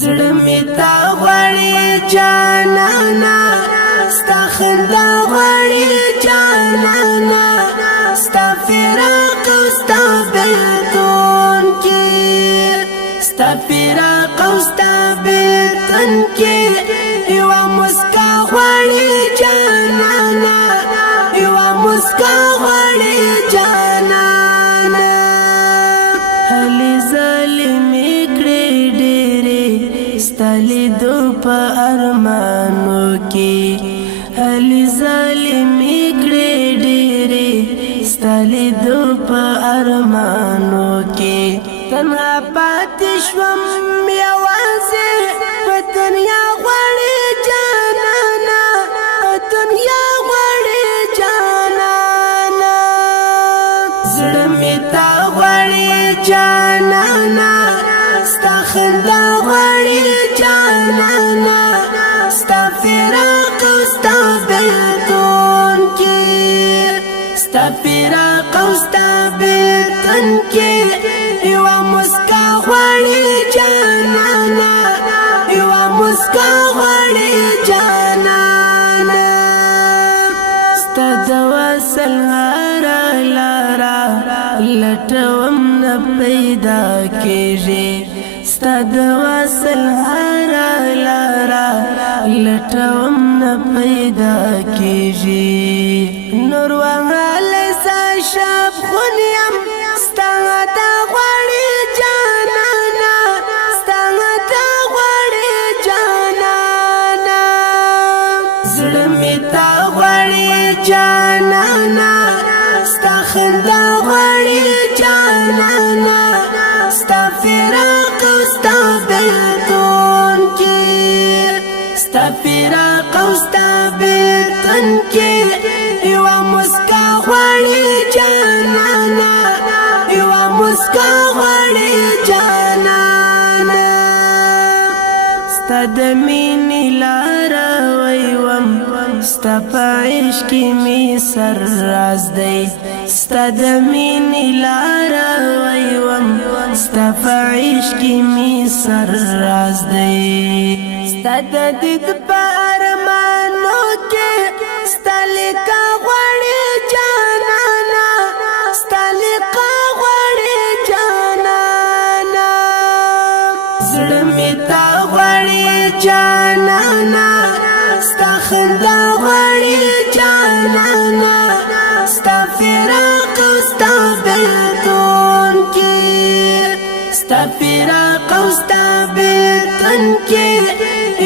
زړه می تا غواړي جانانا ستا خندا غواړي جانانا ستا فراق او ستا بیلتون کې ستا فراق او ستا بیلتون کې یوه مسکا غواړي جانانا یوه مسکا غواړي جانانا هلې ظالمې کړې ډېرې ستا لیدو په ارمانو کې هلې ظالمې کړې ډېرې ستا لیدو په ارمانو کې تنها پاتې شوم یوازې په دنیا غواړي جانانا دنیا غواړي جانانا زړه مې تا غواړي جانانا ستا خندا غواړي جانانا ستا فراق او ستا بیلتون کې ستا فراق او ستا بیلتون کې یوه مسکا غواړي جانانا یوه مسکا غواړي جانانا ستا د وصل هره لاره لټوم نه پیدا کېږي ستا د وصل هره لاره لټوم نه پیدا کېږي نور وهلی سه شب خون یم ستا د غواړي جانانا ستا د غواړي جانانا زړه مې تا غواړي جانانا ستا خندا غواړي جانانا ستا فراق او ستا بیلتون کې ستا فراق او ستا بیلتون کې یوه مسکا غواړي جانانا یوه مسکا غواړي جانانا ستا د مینې لاره ویوم ستا په عشق کې مې سر راز دی ستا د مینې لاره ویوم ستا په عشق کې مې سر راز دی ستا د دید په ارمانو کې ستا لیکا غواړي جانانا ستا لیکا غواړي جانانا زړه مې تا غواړي جانانا ستا خندا غواړي جانانا ستا فراق او ستا بیلتون کې ستا فراق او ستا بیلتون کې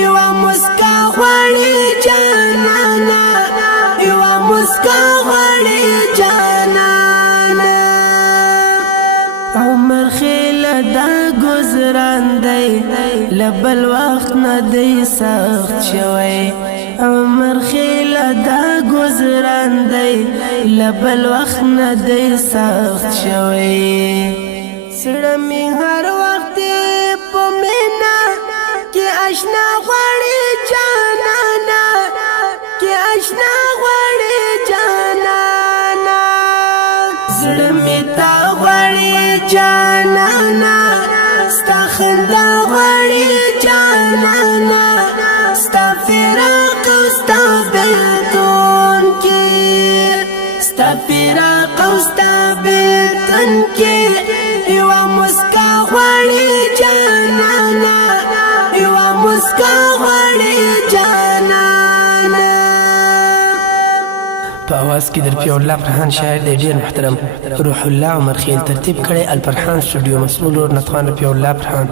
یوه مسکا غواړي جانانا یوه مسکا غواړي جانانا عمر خیله دا گذران دی لبل وخت نه دی سخت شوی عمر خیله دا گذران دی لبل وخت نه دی سخت شوی سړه مې هر وخت په مینا کې اشنا غواړي جانانا کې اشنا غواړي جانانا زړه مې تا غواړي جانانا ستا خندا غواړي جانانا ستا فراق او ستا بیلتون کې ستا فراق او ستا بیلتون کې یوه مسکا غواړي جانانا یوه مسکا غواړي جانانا په اواز کې در پیو الله فرحان شاعر دی ډیر محترم روح الله عمر خیل ترتیب کړی الفرحان سټوډیو مسؤل نطخان پیو الله فرحان